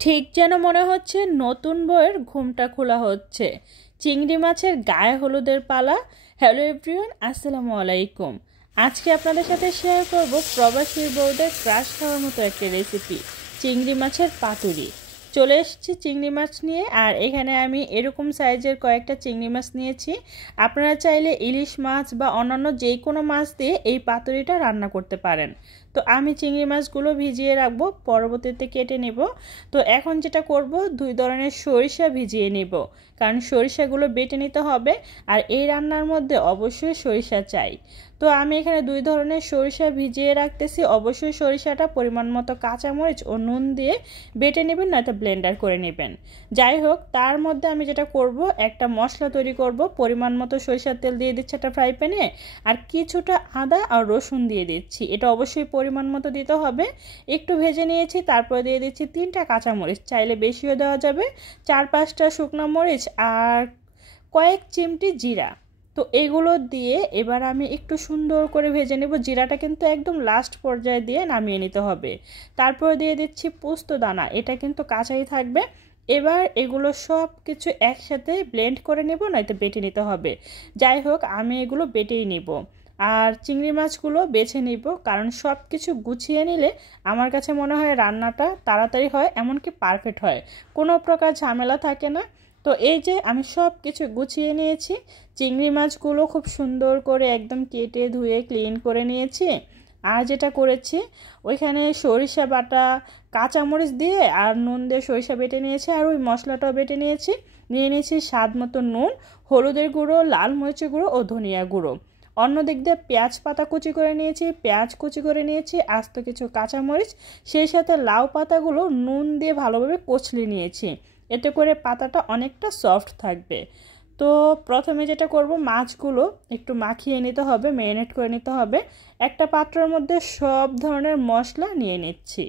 ঠিক যেন মনে হচ্ছে নতুন বইয়ের ঘুমটা খোলা হচ্ছে। চিংড়ি মাছের গায়ে হলুদের পালা। হ্যালো এভরিওয়ান, আসসালামু আলাইকুম। আজকে আপনাদের সাথে শেয়ার করব প্রবাসী বউদের ক্রাশ খাওয়ার মতো একটা রেসিপি, চিংড়ি মাছের পাতুরি। চলে এসেছি চিংড়ি মাছ নিয়ে, আর এখানে আমি এরকম সাইজের কয়েকটা চিংড়ি মাছ নিয়েছি। আপনারা চাইলে ইলিশ মাছ বা অন্যান্য যে কোনো মাছ দিয়ে এই পাতুরিটা রান্না করতে পারেন। তো আমি চিংড়ি মাছগুলো ভিজিয়ে রাখবো, পরবর্তীতে কেটে নেব। তো এখন যেটা করব, 2 ধরনের সরিষা ভিজিয়ে নেব, কারণ সরিষাগুলো বেটে নিতে হবে, আর এই রান্নার মধ্যে অবশ্যই সরিষা চাই। তো আমি এখানে 2 ধরনের সরিষা ভিজিয়ে রাখতেছি। অবশ্যই সরিষাটা পরিমাণ মতো কাঁচামরিচ ও নুন দিয়ে বেটে নেবেন, নয়তো ব্লেন্ডার করে নেবেন। যাই হোক, তার মধ্যে আমি যেটা করব, একটা মশলা তৈরি করব। পরিমাণ মতো সরিষার তেল দিয়ে দিচ্ছি একটা ফ্রাই প্যানে, আর কিছুটা আদা আর রসুন দিয়ে দিচ্ছি। এটা অবশ্যই পরিমাণ মতো দিতে হবে। একটু ভেজে নিয়েছি, তারপরে দিয়ে দিচ্ছি 3টা কাঁচামরিচ, চাইলে বেশিও দেওয়া যাবে, 4-5টা শুকনো মরিচ আর কয়েক চিমটি জিরা। তো এগুলো দিয়ে এবার আমি একটু সুন্দর করে ভেজে নেব। জিরাটা কিন্তু একদম লাস্ট পর্যায়ে দিয়ে নামিয়ে নিতে হবে। তারপর দিয়ে দিচ্ছি পোস্ত দানা, এটা কিন্তু কাঁচাই থাকবে। এবার এগুলো সব কিছু একসাথে ব্লেন্ড করে নেব, নয়তো বেটে নিতে হবে। যাই হোক, আমি এগুলো বেটেই নেব। আর চিংড়ি মাছগুলো বেছে নিব, কারণ সব কিছু গুছিয়ে নিলে আমার কাছে মনে হয় রান্নাটা তাড়াতাড়ি হয়, এমনকি পারফেক্ট হয়, কোনো প্রকার ঝামেলা থাকে না। তো এই যে আমি সব কিছু গুছিয়ে নিয়েছি, চিংড়ি মাছগুলো খুব সুন্দর করে একদম কেটে ধুয়ে ক্লিন করে নিয়েছি। আর যেটা করেছি, ওইখানে সরিষা বাটা, কাঁচামরিচ দিয়ে আর নুন দিয়ে সরিষা বেটে নিয়েছি, আর ওই মশলাটাও বেটে নিয়েছি। নিয়ে নিয়েছি স্বাদ মতো নুন, হলুদের গুঁড়ো, লাল মরিচের গুঁড়ো ও ধনিয়া গুঁড়ো। অন্য দিক দিয়ে পেঁয়াজ পাতা কুচি করে নিয়েছি, পেঁয়াজ কুচি করে নিয়েছি, আস্ত কিছু কাঁচামরিচ, সেই সাথে লাউ পাতাগুলো নুন দিয়ে ভালোভাবে কচলে নিয়েছি। এতে করে পাতাটা অনেকটা সফট থাকবে। তো প্রথমে যেটা করব, মাছগুলো একটু মাখিয়ে নিতে হবে, ম্যারিনেট করে নিতে হবে। একটা পাত্রের মধ্যে সব ধরনের মশলা নিয়ে নিচ্ছি।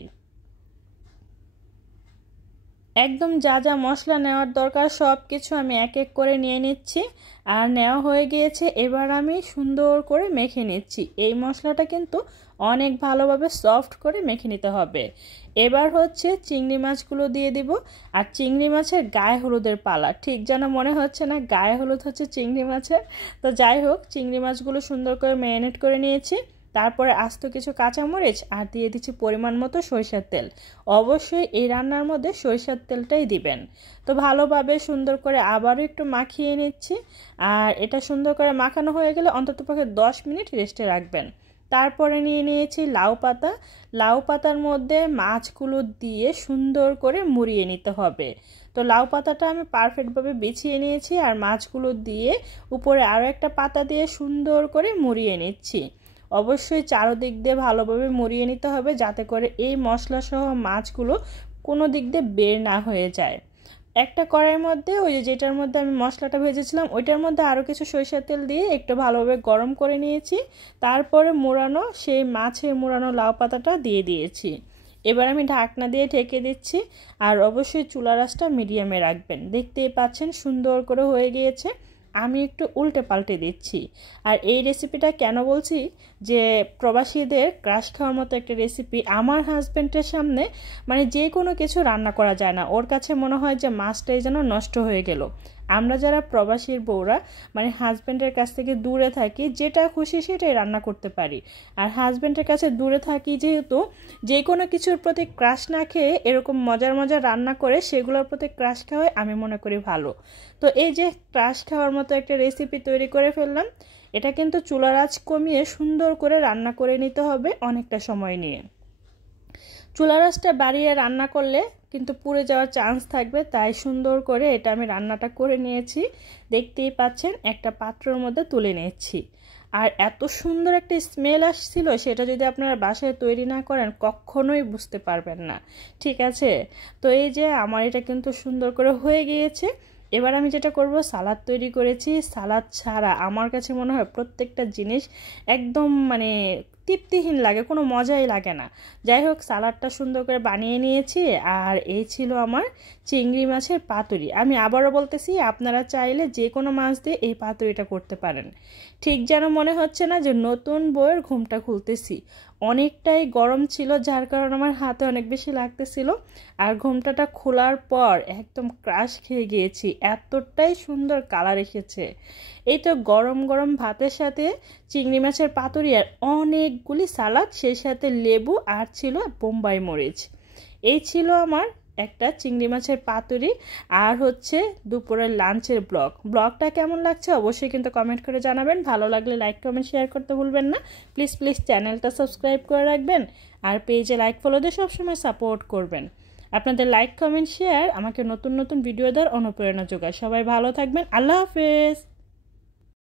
একদম যা যা মশলা নেওয়ার দরকার সব কিছু আমি এক এক করে নিয়ে নিচ্ছি। আর নেওয়া হয়ে গিয়েছে, এবার আমি সুন্দর করে মেখে নিচ্ছি। এই মশলাটা কিন্তু অনেক ভালোভাবে সফট করে মেখে নিতে হবে। এবার হচ্ছে চিংড়ি মাছগুলো দিয়ে দিব। আর চিংড়ি মাছের গায়ে হলুদের পালা। ঠিক যেন মনে হচ্ছে না গায়ে হলুদ হচ্ছে চিংড়ি মাছের। তো যাই হোক, চিংড়ি মাছগুলো সুন্দর করে ম্যারিনেট করে নিয়েছি। তারপরে আস্ত কিছু কাঁচামরিচ আর দিয়ে দিচ্ছি পরিমাণ মতো সরিষার তেল। অবশ্যই এই রান্নার মধ্যে সরিষার তেলটাই দিবেন। তো ভালোভাবে সুন্দর করে আবারও একটু মাখিয়ে নিচ্ছি। আর এটা সুন্দর করে মাখানো হয়ে গেলে অন্ততপক্ষে 10 মিনিট রেস্টে রাখবেন। তারপরে নিয়ে নিয়েছি লাউ পাতা। লাউ পাতার মধ্যে মাছগুলো দিয়ে সুন্দর করে মুড়িয়ে নিতে হবে। তো লাউ পাতাটা আমি পারফেক্টভাবে বিছিয়ে নিয়েছি, আর মাছগুলো দিয়ে উপরে আরও একটা পাতা দিয়ে সুন্দর করে মুড়িয়ে নিচ্ছি। অবশ্যই চারদিক দিয়ে ভালোভাবে মুড়িয়ে নিতে হবে, যাতে করে এই মশলা সহ মাছগুলো কোনো দিক দিয়ে বের না হয়ে যায়। একটা কড়াইয়ের মধ্যে ওই যেটার মধ্যে আমি মশলাটা ভেজেছিলাম, ওইটার মধ্যে আরও কিছু সরিষার তেল দিয়ে একটু ভালোভাবে গরম করে নিয়েছি। তারপরে মোড়ানো সেই মাছের মোড়ানো লাউ পাতাটা দিয়ে দিয়েছি। এবার আমি ঢাকনা দিয়ে ঢেকে দিচ্ছি। আর অবশ্যই চুলা আঁচটা মিডিয়ামে রাখবেন। দেখতেই পাচ্ছেন সুন্দর করে হয়ে গিয়েছে। আমি একটু উল্টে পাল্টে দিচ্ছি। আর এই রেসিপিটা কেন বলছি, যে প্রবাসীদের ক্রাশ খাওয়ার মতো একটা রেসিপি। আমার হাজব্যান্ডের সামনে মানে যে কোনো কিছু রান্না করা যায় না, ওর কাছে মনে হয় যে মাছটাই যেন নষ্ট হয়ে গেল। আমরা যারা প্রবাসীর বউরা মানে হাজব্যান্ডের কাছ থেকে দূরে থাকি, যেটা খুশি সেটাই রান্না করতে পারি। আর হাজব্যান্ডের কাছে দূরে থাকি যেহেতু, যে কোনো কিছুর প্রতি ক্রাশ না খেয়ে এরকম মজার মজার রান্না করে সেগুলোর প্রতি ক্রাশ খাওয়াই আমি মনে করি ভালো। তো এই যে ক্রাশ খাওয়ার মতো একটা রেসিপি তৈরি করে ফেললাম। এটা কিন্তু চুলার আঁচ কমিয়ে সুন্দর করে রান্না করে নিতে হবে অনেকটা সময় নিয়ে। চুলার আঁচটা বাড়িয়ে রান্না করলে কিন্তু পুড়ে যাওয়ার চান্স থাকবে, তাই সুন্দর করে এটা আমি রান্নাটা করে নিয়েছি। দেখতেই পাচ্ছেন, একটা পাত্রের মধ্যে তুলে নিয়েছি। আর এত সুন্দর একটা স্মেল আসছিল, সেটা যদি আপনারা বাসায় তৈরি না করেন কখনোই বুঝতে পারবেন না। ঠিক আছে, তো এই যে আমার এটা কিন্তু সুন্দর করে হয়ে গিয়েছে। এবার আমি যেটা করব, সালাদ তৈরি করেছি। সালাদ ছাড়া আমার কাছে মনে হয় প্রত্যেকটা জিনিস একদম মানে তৃপ্তিহীন লাগে, কোনো মজাই লাগে না। যাই হোক, সালাদটা সুন্দর করে বানিয়ে নিয়েছি। আর এই ছিল আমার চিংড়ি মাছের পাতুরি। আমি আবারও বলতেছি, আপনারা চাইলে যে কোনো মাছ দিয়ে এই পাতুরিটা করতে পারেন। ঠিক যেন মনে হচ্ছে না যে নতুন বইয়ের ঘুমটা খুলতেছি। অনেকটাই গরম ছিল, যার কারণে আমার হাতে অনেক বেশি লাগতেছিল। আর ঘোমটাটা খোলার পর একদম ক্রাশ খেয়ে গিয়েছি, এতটাই সুন্দর কালার এসেছে। এই তো গরম গরম ভাতের সাথে চিংড়ি মাছের পাতুরি আর অনেকগুলি সালাদ, সেই সাথে লেবু আর ছিল বোম্বাই মরিচ। এই ছিল আমার একটা চিংড়ি মাছের পাতুরি আর হচ্ছে দুপুরের লাঞ্চের ব্লগটা কেমন লাগছে অবশ্যই কিন্তু কমেন্ট করে জানাবেন। ভালো লাগলে লাইক কমেন্ট শেয়ার করতে ভুলবেন না। প্লিজ চ্যানেলটা সাবস্ক্রাইব করে রাখবেন আর পেজে লাইক ফলো দিয়ে সবসময় সাপোর্ট করবেন। আপনাদের লাইক কমেন্ট শেয়ার আমাকে নতুন নতুন ভিডিও দেওয়ার অনুপ্রেরণা যোগায়। সবাই ভালো থাকবেন, আল্লাহ হাফেজ।